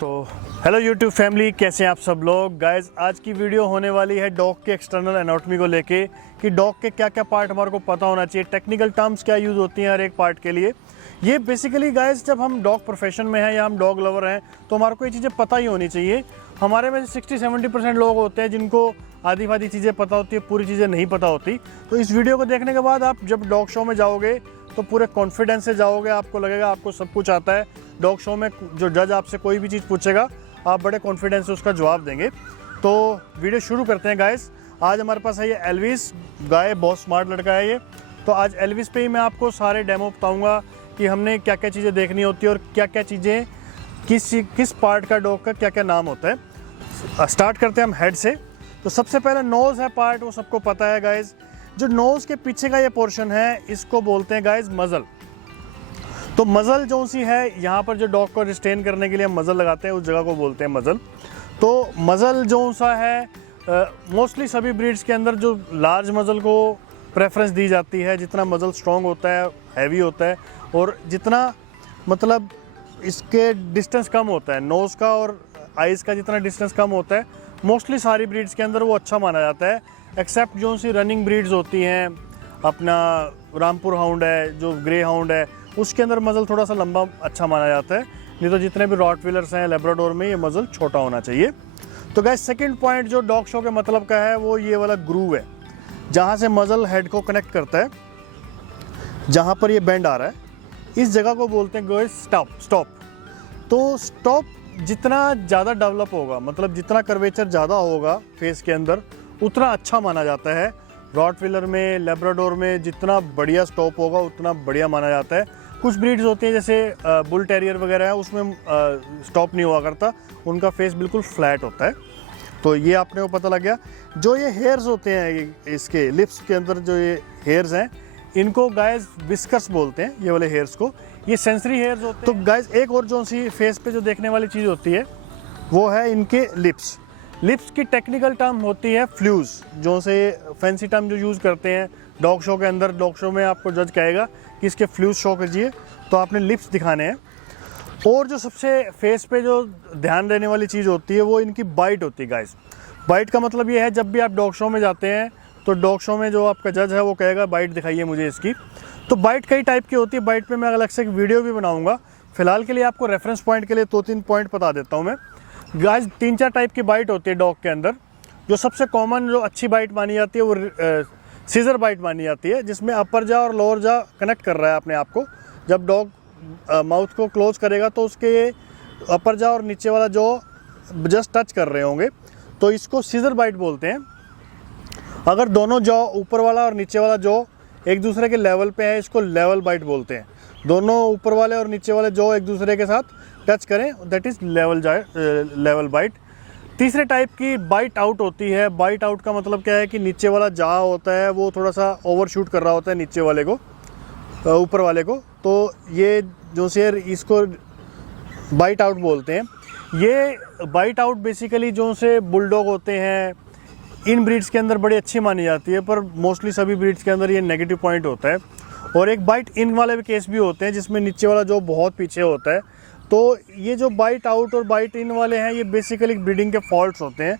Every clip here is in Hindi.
तो हेलो यूट्यूब फैमिली, कैसे हैं आप सब लोग। गाइस आज की वीडियो होने वाली है डॉग के एक्सटर्नल एनाटॉमी को लेके कि डॉग के क्या क्या पार्ट हमारे को पता होना चाहिए, टेक्निकल टर्म्स क्या यूज़ होती हैं हर एक पार्ट के लिए। ये बेसिकली गाइस जब हम डॉग प्रोफेशन में हैं या हम डॉग लवर हैं तो हमारे को ये चीज़ें पता ही होनी चाहिए। हमारे में 60-70% लोग होते हैं जिनको आधी आधी चीज़ें पता होती है, पूरी चीज़ें नहीं पता होती। तो इस वीडियो को देखने के बाद आप जब डॉग शो में जाओगे तो पूरे कॉन्फिडेंस से जाओगे, आपको लगेगा आपको सब कुछ आता है। डॉग शो में जो जज आपसे कोई भी चीज़ पूछेगा आप बड़े कॉन्फिडेंस से उसका जवाब देंगे। तो वीडियो शुरू करते हैं गाइस। आज हमारे पास है ये एल्विस गाय, बहुत स्मार्ट लड़का है ये। तो आज एल्विस पे ही मैं आपको सारे डेमो बताऊंगा कि हमने क्या क्या चीज़ें देखनी होती है और क्या क्या चीज़ें किस पार्ट का डॉग का क्या क्या नाम होता है। स्टार्ट करते हैं हम हेड से। तो सबसे पहले नोज़ है पार्ट, वो सबको पता है गाइस। जो नोज़ के पीछे का ये पोर्शन है इसको बोलते हैं गाइस मज़ल। तो मज़ल जो सी है, यहाँ पर जो डॉग को रिस्टेन करने के लिए हम मज़ल लगाते हैं उस जगह को बोलते हैं मज़ल। तो मज़ल जो सा है मोस्टली सभी ब्रीड्स के अंदर जो लार्ज मज़ल को प्रेफरेंस दी जाती है। जितना मज़ल स्ट्रॉन्ग होता है, हैवी होता है और जितना मतलब इसके डिस्टेंस कम होता है, नोज़ का और आइज़ का जितना डिस्टेंस कम होता है, मोस्टली सारी ब्रीड्स के अंदर वो अच्छा माना जाता है। एक्सेप्ट जो सी रनिंग ब्रीड्स होती हैं, अपना रामपुर हाउंड है, जो ग्रे हाउंड है, उसके अंदर मज़ल थोड़ा सा लंबा अच्छा माना जाता है। नहीं तो जितने भी रॉटवीलर्स हैं, लेब्राडोर में ये मज़ल छोटा होना चाहिए। तो गाइस सेकंड पॉइंट जो डॉग शो के मतलब का है वो ये वाला ग्रूव है, जहाँ से मज़ल हेड को कनेक्ट करता है, जहाँ पर ये बेंड आ रहा है इस जगह को बोलते हैं गाइस स्टॉप। तो स्टॉप जितना ज़्यादा डेवलप होगा, मतलब जितना कर्वेचर ज़्यादा होगा फेस के अंदर, उतना अच्छा माना जाता है। रॉटवीलर में, लेब्राडोर में जितना बढ़िया स्टॉप होगा उतना बढ़िया माना जाता है। कुछ ब्रीड्स होती हैं जैसे बुल टेरियर वगैरह है, उसमें स्टॉप नहीं हुआ करता, उनका फेस बिल्कुल फ्लैट होता है। तो ये आपने को पता लग गया। जो ये हेयर्स होते हैं इसके लिप्स के अंदर, जो ये हेयर्स हैं इनको गाइस विस्कर्स बोलते हैं, ये वाले हेयर्स को। ये सेंसरी हेयर्स होते हैं। तो गाइस एक और जो सी फेस पे जो देखने वाली चीज़ होती है वो है इनके लिप्स। लिप्स की टेक्निकल टर्म होती है फ्लूज, जो से फैंसी टर्म जो यूज़ करते हैं डॉग शो के अंदर। डॉग शो में आपको जज कहेगा कि इसके फ्लूज शो कीजिए, तो आपने लिप्स दिखाने हैं। और जो सबसे फेस पे जो ध्यान देने वाली चीज़ होती है वो इनकी बाइट होती है गाइस। बाइट का मतलब ये है, जब भी आप डॉग शो में जाते हैं तो डॉग शो में जो आपका जज है वो कहेगा बाइट दिखाइए मुझे इसकी। तो बाइट कई टाइप की होती है, बाइट पे मैं अलग से एक वीडियो भी बनाऊंगा। फिलहाल के लिए आपको रेफरेंस पॉइंट के लिए 2-3 पॉइंट बता देता हूँ मैं। गाइस 3-4 टाइप की बाइट होती है डॉग के अंदर। जो सबसे कॉमन जो अच्छी बाइट मानी जाती है वो सीजर बाइट मानी जाती है, जिसमें अपर जा और लोअर जा कनेक्ट कर रहा है अपने आप को। जब डॉग माउथ को क्लोज करेगा तो उसके ये अपर जा और नीचे वाला जो जस्ट टच कर रहे होंगे, तो इसको सीजर बाइट बोलते हैं। अगर दोनों जॉ, ऊपर वाला और नीचे वाला जॉ एक दूसरे के लेवल पे है, इसको लेवल बाइट बोलते हैं। दोनों ऊपर वाले और नीचे वाले जॉ एक दूसरे के साथ टच करें, दैट इज़ लेवल बाइट। तीसरे टाइप की बाइट आउट होती है। बाइट आउट का मतलब क्या है कि नीचे वाला जा होता है वो थोड़ा सा ओवरशूट कर रहा होता है नीचे वाले को, ऊपर वाले को। तो ये जो शेर, इसको बाइट आउट बोलते हैं। ये बाइट आउट बेसिकली जो से बुलडॉग होते हैं, इन ब्रीड्स के अंदर बड़ी अच्छी मानी जाती है, पर मोस्टली सभी ब्रीड्स के अंदर ये नेगेटिव पॉइंट होता है। और एक बाइट इन वाले भी केस भी होते हैं जिसमें नीचे वाला जो बहुत पीछे होता है। तो ये जो बाइट आउट और बाइट इन वाले हैं ये बेसिकली ब्रीडिंग के फॉल्ट्स होते हैं।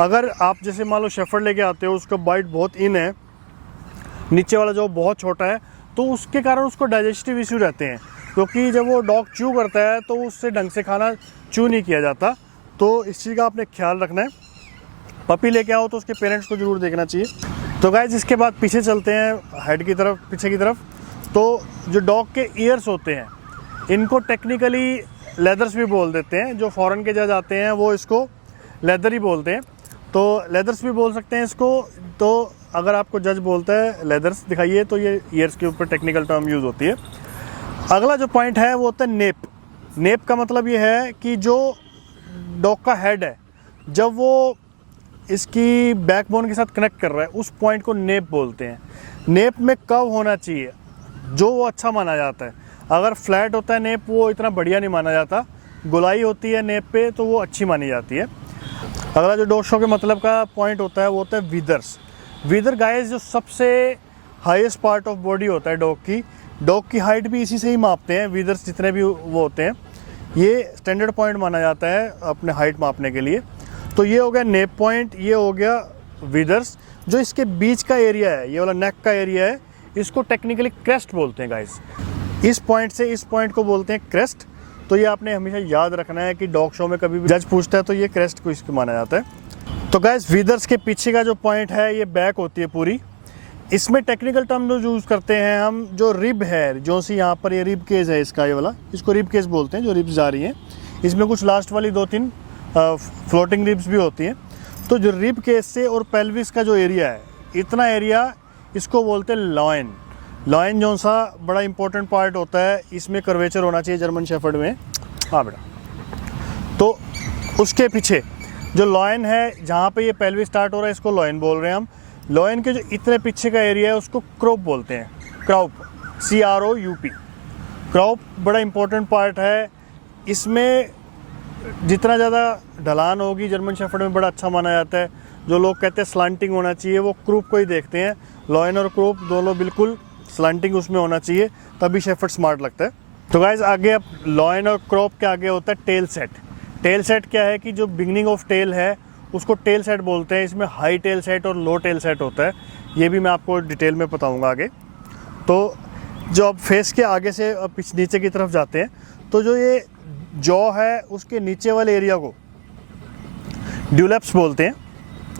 अगर आप जैसे मान लो शेफर्ड लेके आते हो, उसका बाइट बहुत इन है, नीचे वाला जो बहुत छोटा है, तो उसके कारण उसको डाइजेस्टिव इश्यू रहते हैं, क्योंकि जब वो डॉग च्यू करता है तो उससे ढंग से खाना च्यू नहीं किया जाता। तो इस चीज़ का आपने ख्याल रखना है। पपी लेके आओ तो उसके पेरेंट्स को ज़रूर देखना चाहिए। तो गाइस इसके बाद पीछे चलते हैं हेड की तरफ, पीछे की तरफ। तो जो डॉग के ईयर्स होते हैं इनको टेक्निकली लेदर्स भी बोल देते हैं। जो फॉरेन के जज आते हैं वो इसको लेदर ही बोलते हैं, तो लेदर्स भी बोल सकते हैं इसको। तो अगर आपको जज बोलता है लेदर्स दिखाइए तो ये ईयर्स के ऊपर टेक्निकल टर्म यूज़ होती है। अगला जो पॉइंट है वो होता है नेप। नेप का मतलब ये है कि जो डॉग का हेड है, जब वो इसकी बैकबोन के साथ कनेक्ट कर रहा है, उस पॉइंट को नेप बोलते हैं। नेप में कर्व होना चाहिए, जो वो अच्छा माना जाता है। अगर फ्लैट होता है नेप, वो इतना बढ़िया नहीं माना जाता। गोलाई होती है नेप पे तो वो अच्छी मानी जाती है। अगला जो डॉग शो के मतलब का पॉइंट होता है वो होता है विदर्स। विदर गाइस जो सबसे हाईएस्ट पार्ट ऑफ बॉडी होता है डॉग की हाइट भी इसी से ही मापते हैं, विदर्स जितने भी वो होते हैं। ये स्टैंडर्ड पॉइंट माना जाता है अपने हाइट मापने के लिए। तो ये हो गया नेप पॉइंट, ये हो गया विदर्स। जो इसके बीच का एरिया है, ये वाला नेक का एरिया है, इसको टेक्निकली क्रेस्ट बोलते हैं गाइस। इस पॉइंट से इस पॉइंट को बोलते हैं क्रेस्ट। तो ये आपने हमेशा याद रखना है कि डॉग शो में कभी भी जज पूछता है तो ये क्रेस्ट को इसको माना जाता है। तो गाइस विदर्स के पीछे का जो पॉइंट है ये बैक होती है पूरी। इसमें टेक्निकल टर्म जो यूज़ करते हैं हम, जो रिब है, जो सी यहाँ पर ये रिब केज है इसका, ये वाला, इसको रिब केज बोलते हैं, जो रिब्स जा रही हैं। इसमें कुछ लास्ट वाली 2-3 फ्लोटिंग रिब्स भी होती हैं। तो जो रिब केज से और पेल्विस का जो एरिया है, इतना एरिया इसको बोलते हैं लॉइन। लॉइन जो सा बड़ा इंपॉर्टेंट पार्ट होता है, इसमें कर्वेचर होना चाहिए जर्मन शेफर्ड में। हाँ बेटा, तो उसके पीछे जो लॉइन है, जहाँ पे ये पेल्विस स्टार्ट हो रहा है, इसको लॉइन बोल रहे हैं हम। लॉइन के जो इतने पीछे का एरिया है उसको क्रोप बोलते हैं, क्राउप, CROUP। क्राउप बड़ा इंपॉर्टेंट पार्ट है। इसमें जितना ज़्यादा ढलान होगी जर्मन शेफर्ड में बड़ा अच्छा माना जाता है। जो लोग कहते हैं स्लांटिंग होना चाहिए, वो क्रूप को ही देखते हैं। लॉइन और क्रूप दोनों बिल्कुल स्लांटिंग उसमें होना चाहिए, तभी शेफर्ड स्मार्ट लगता है। तो गाइज आगे अब लॉइन और क्रॉप के आगे होता है टेल सेट। टेल सेट क्या है कि जो बिगनिंग ऑफ टेल है उसको टेल सेट बोलते हैं। इसमें हाई टेल सेट और लो टेल सेट होता है, ये भी मैं आपको डिटेल में बताऊंगा आगे। तो जो अब फेस के आगे से अब नीचे की तरफ जाते हैं, तो जो ये जॉ है उसके नीचे वाले एरिया को ड्यूलेप्स बोलते हैं।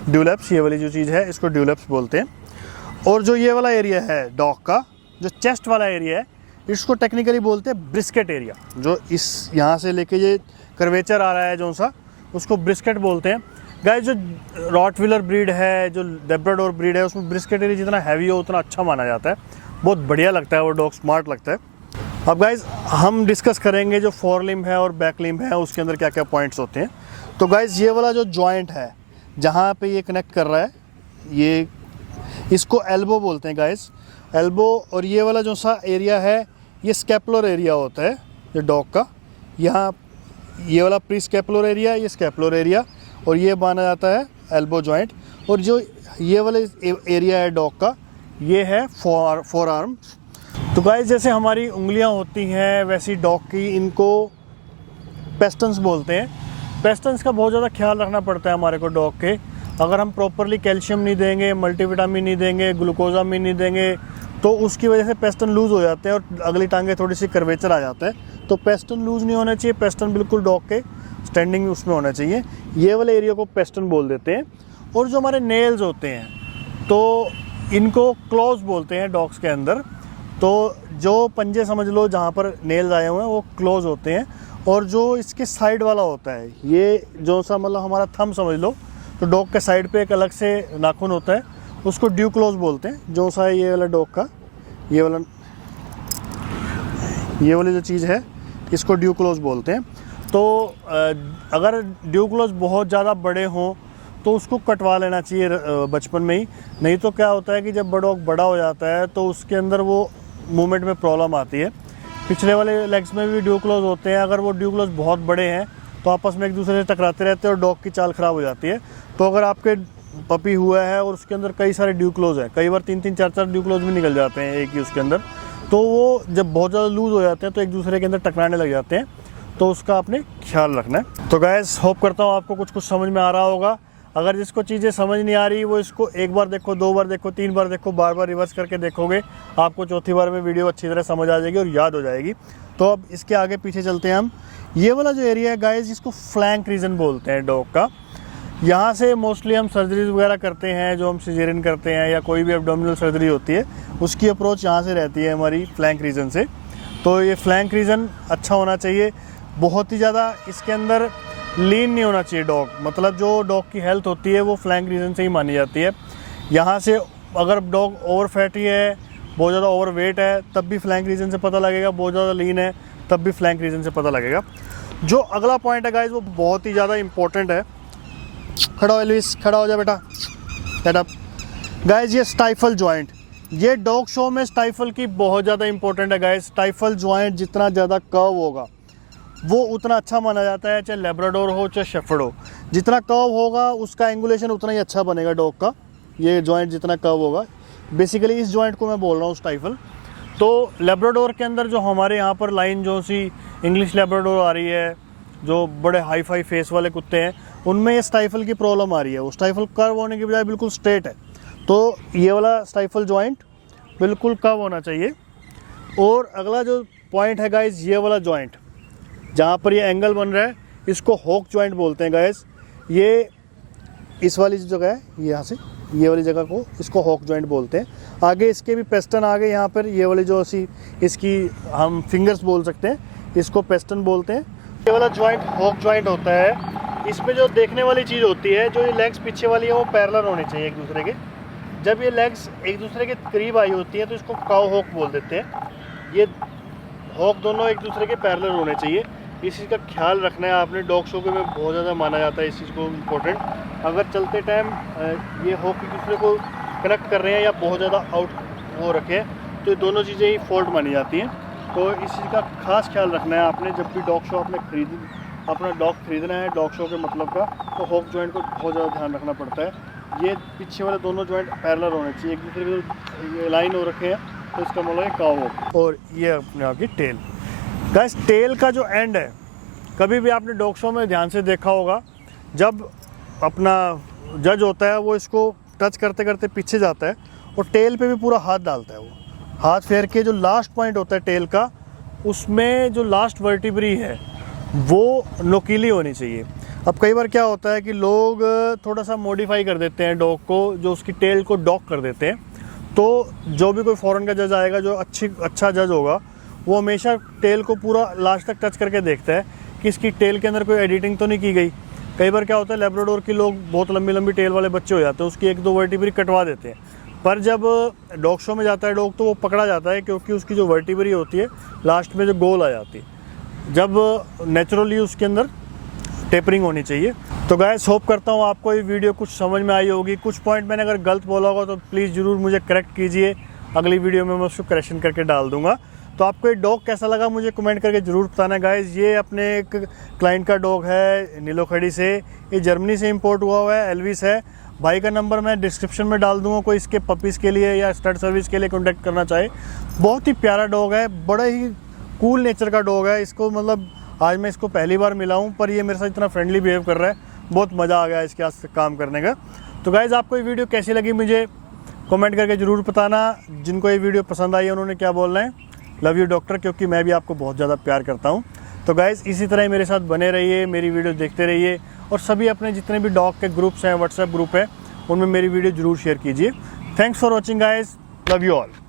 ड्यूलेप्स, ये वाली जो चीज़ है इसको ड्यूलेप्स बोलते हैं। और जो ये वाला एरिया है डॉग का, जो चेस्ट वाला एरिया है, इसको टेक्निकली बोलते हैं ब्रिस्केट एरिया। जो इस यहाँ से लेके ये कर्वेचर आ रहा है जो सा, उसको ब्रिस्केट बोलते हैं। गाइस जो रॉटविलर ब्रीड है, जो लेब्राडोर ब्रीड है, उसमें ब्रिस्केट एरिया जितना हैवी हो उतना अच्छा माना जाता है, बहुत बढ़िया लगता है, वो डॉग स्मार्ट लगता है। अब गाइस हम डिस्कस करेंगे जो फोर लिम्ब है और बैक लिम्ब है उसके अंदर क्या क्या पॉइंट्स होते हैं। तो गाइस ये वाला जो जॉइंट है जहाँ पे ये कनेक्ट कर रहा है, ये इसको एल्बो बोलते हैं गाइस, एल्बो। और ये वाला जो सा एरिया है ये स्कैपुलर एरिया होता है ये डॉग का। यहाँ ये वाला प्री स्कैपुलर एरिया, ये स्कैपुलर एरिया, और ये माना जाता है एल्बो जॉइंट। और जो ये वाला एरिया है डॉग का, ये है फोर आर्म। तो गाइस जैसे हमारी उंगलियां होती हैं वैसी डॉग की, इनको पेस्टन्स बोलते हैं। पेस्टन्स का बहुत ज़्यादा ख्याल रखना पड़ता है हमारे को डॉग के। अगर हम प्रॉपरली कैल्शियम नहीं देंगे, मल्टीविटामिन नहीं देंगे, ग्लूकोजामिन नहीं देंगे, तो उसकी वजह से पेस्टन लूज़ हो जाते हैं और अगली टांगे थोड़ी सी कर्वेचर आ जाता है। तो पेस्टन लूज़ नहीं होना चाहिए, पेस्टन बिल्कुल डॉग के स्टैंडिंग में उसमें होना चाहिए। ये वाले एरिया को पेस्टन बोल देते हैं। और जो हमारे नेल्स होते हैं तो इनको क्लॉज बोलते हैं डॉग्स के अंदर। तो जो पंजे समझ लो जहाँ पर नेल्स आए हुए हैं वो क्लोज होते हैं। और जो इसके साइड वाला होता है, ये जो सा मतलब हमारा थंब समझ लो, तो डॉग के साइड पे एक अलग से नाखून होता है, उसको ड्यू क्लोज बोलते हैं। जो सा है ये वाला डॉग का, ये वाली जो चीज़ है इसको ड्यू क्लोज बोलते हैं। तो अगर ड्यू क्लोज बहुत ज़्यादा बड़े हों तो उसको कटवा लेना चाहिए बचपन में ही। नहीं तो क्या होता है कि जब डॉग बड़ा हो जाता है तो उसके अंदर वो मूवमेंट में प्रॉब्लम आती है। पिछले वाले लेग्स में भी ड्यू क्लोज होते हैं, अगर वो ड्यू क्लोज बहुत बड़े हैं तो आपस में एक दूसरे से टकराते रहते हैं और डॉग की चाल ख़राब हो जाती है। तो अगर आपके पपी हुआ है और उसके अंदर कई सारे ड्यू क्लोज हैं, कई बार 3-3, 4-4 ड्यू क्लोज भी निकल जाते हैं एक ही उसके अंदर, तो वो जब बहुत ज़्यादा लूज़ हो जाते हैं तो एक दूसरे के अंदर टकराने लग जाते हैं। तो उसका आपने ख्याल रखना है। तो गाइस होप करता हूँ आपको कुछ समझ में आ रहा होगा। अगर जिसको चीज़ें समझ नहीं आ रही वो इसको एक बार देखो, 2 बार देखो, 3 बार देखो, बार रिवर्स करके देखोगे, आपको चौथी बार में वीडियो अच्छी तरह समझ आ जाएगी और याद हो जाएगी। तो अब इसके आगे पीछे चलते हैं हम। ये वाला जो एरिया है गाइस, इसको फ्लैंक रीजन बोलते हैं डॉग का। यहाँ से मोस्टली हम सर्जरीज वगैरह करते हैं, जो हम सिजेरियन करते हैं या कोई भी एब्डोमिनल सर्जरी होती है, उसकी अप्रोच यहाँ से रहती है हमारी फ्लैंक रीजन से। तो ये फ्लैंक रीजन अच्छा होना चाहिए। बहुत ही ज़्यादा इसके अंदर लीन नहीं होना चाहिए डॉग, मतलब जो डॉग की हेल्थ होती है वो फ्लैंक रीजन से ही मानी जाती है। यहाँ से अगर डॉग ओवर फैटी है, बहुत ज़्यादा ओवर वेट है, तब भी फ्लैंक रीजन से पता लगेगा। बहुत ज़्यादा लीन है तब भी फ्लैंक रीजन से पता लगेगा। जो अगला पॉइंट है गाइज वो बहुत ही ज़्यादा इंपॉर्टेंट है। खड़ा हो एल्विस, खड़ा हो जा बेटा, गेट अप। गाइज ये स्टाइफल जॉइंट, ये डॉग शो में स्टाइफल की बहुत ज़्यादा इंपॉर्टेंट है गाइज। स्टाइफल जॉइंट जितना ज़्यादा कर्व होगा वो उतना अच्छा माना जाता है, चाहे लेब्राडोर हो चाहे शेफर्ड हो। जितना कर्व होगा उसका एंगुलेशन उतना ही अच्छा बनेगा डॉग का। ये जॉइंट जितना कर्व होगा, बेसिकली इस जॉइंट को मैं बोल रहा हूँ स्टाइफल। तो लेब्राडोर के अंदर जो हमारे यहाँ पर लाइन जो सी इंग्लिश लैब्राडोर आ रही है, जो बड़े हाई फाई फेस वाले कुत्ते हैं, उनमें ये स्टाइफल की प्रॉब्लम आ रही है। वो स्टाइफल कर्व होने की बजाय बिल्कुल स्ट्रेट है, तो ये वाला स्टाइफल जॉइंट बिल्कुल कर्व होना चाहिए। और अगला जो पॉइंट है गाइज, ये वाला जॉइंट जहाँ पर ये एंगल बन रहा है, इसको हॉक जॉइंट बोलते हैं गाइज। ये इस वाली जो जगह है, यहाँ से ये वाली जगह को इसको हॉक जॉइंट बोलते हैं। आगे इसके भी पेस्टन आ गए यहाँ पर, ये वाली जो इसकी हम फिंगर्स बोल सकते हैं, इसको पेस्टन बोलते हैं। ये वाला जॉइंट हॉक जॉइंट होता है। इसमें जो देखने वाली चीज़ होती है, जो ये लेग्स पीछे वाली है वो पैरेलल होनी चाहिए एक दूसरे के। जब ये लेग्स एक दूसरे के करीब आई होती हैं तो इसको काउ हॉक बोल देते हैं। ये हॉक दोनों एक दूसरे के पैरेलल होने चाहिए। इस चीज़ का ख्याल रखना है आपने। डॉग शो के में बहुत ज़्यादा माना जाता है इस चीज़ को इम्पोर्टेंट। अगर चलते टाइम ये हॉक एक दूसरे को कनेक्ट कर रहे हैं या बहुत ज़्यादा आउट हो रखे हैं, तो ये दोनों चीज़ें ही फॉल्ट मानी जाती हैं। तो इस चीज़ का खास ख्याल रखना है आपने। जब भी डॉग शो आपने अपना डॉग खरीदना है डॉग शो के मतलब का, तो हॉक जॉइंट को बहुत ज़्यादा ध्यान रखना पड़ता है। ये पीछे वाले दोनों जॉइंट पैरेलल होने चाहिए, एक दूसरे के लाइन हो रखे हैं, तो इसका मतलब है काउ हॉक। और ये अपने आपकी टेल। गाइस, टेल का जो एंड है, कभी भी आपने डॉग शो में ध्यान से देखा होगा, जब अपना जज होता है वो इसको टच करते करते पीछे जाता है और टेल पे भी पूरा हाथ डालता है। वो हाथ फेर के जो लास्ट पॉइंट होता है टेल का, उसमें जो लास्ट वर्टिब्री है वो नोकीली होनी चाहिए। अब कई बार क्या होता है कि लोग थोड़ा सा मॉडिफाई कर देते हैं डॉग को, जो उसकी टेल को डॉक कर देते हैं। तो जो भी कोई फॉरेन का जज आएगा, जो अच्छा जज होगा, वो हमेशा टेल को पूरा लास्ट तक टच करके देखता है कि इसकी टेल के अंदर कोई एडिटिंग तो नहीं की गई। कई बार क्या होता है, लैब्राडोर की लोग बहुत लंबी लंबी टेल वाले बच्चे हो जाते हैं, उसकी 1-2 वर्टिब्री कटवा देते हैं। पर जब डॉग शो में जाता है डॉग, तो वो पकड़ा जाता है, क्योंकि उसकी जो वर्टिब्री होती है लास्ट में जो गोल आ जाती है, जब नेचुरली उसके अंदर टेपरिंग होनी चाहिए। तो गाइस, होप करता हूँ आपको ये वीडियो कुछ समझ में आई होगी। कुछ पॉइंट मैंने अगर गलत बोला होगा तो प्लीज़ ज़रूर मुझे करेक्ट कीजिए। अगली वीडियो में मैं उसको करेक्शन करके डाल दूंगा। तो आपको ये डॉग कैसा लगा मुझे कमेंट करके ज़रूर बताना गाइस। ये अपने एक क्लाइंट का डॉग है नीलोखड़ी से, ये जर्मनी से इंपोर्ट हुआ है, एल्विस है। भाई का नंबर मैं डिस्क्रिप्शन में डाल दूंगा, कोई इसके पपीज़ के लिए या स्टड सर्विस के लिए कॉन्टैक्ट करना चाहे। बहुत ही प्यारा डॉग है, बड़ा ही कूल नेचर का डॉग है। इसको मतलब आज मैं इसको पहली बार मिला हूँ, पर ये मेरे साथ इतना फ्रेंडली बिहेव कर रहा है, बहुत मज़ा आ गया इसके साथ काम करने का। तो गाइज़, आपको ये वीडियो कैसी लगी मुझे कमेंट करके ज़रूर बताना। जिनको ये वीडियो पसंद आई है उन्होंने क्या बोलना है, लव यू डॉक्टर, क्योंकि मैं भी आपको बहुत ज़्यादा प्यार करता हूँ। तो गाइज़, इसी तरह मेरे साथ बने रहिए, मेरी वीडियो देखते रहिए, और सभी अपने जितने भी डॉग के ग्रुप्स हैं, व्हाट्सएप ग्रुप है, उनमें मेरी वीडियो ज़रूर शेयर कीजिए। Thanks for watching guys, love you all.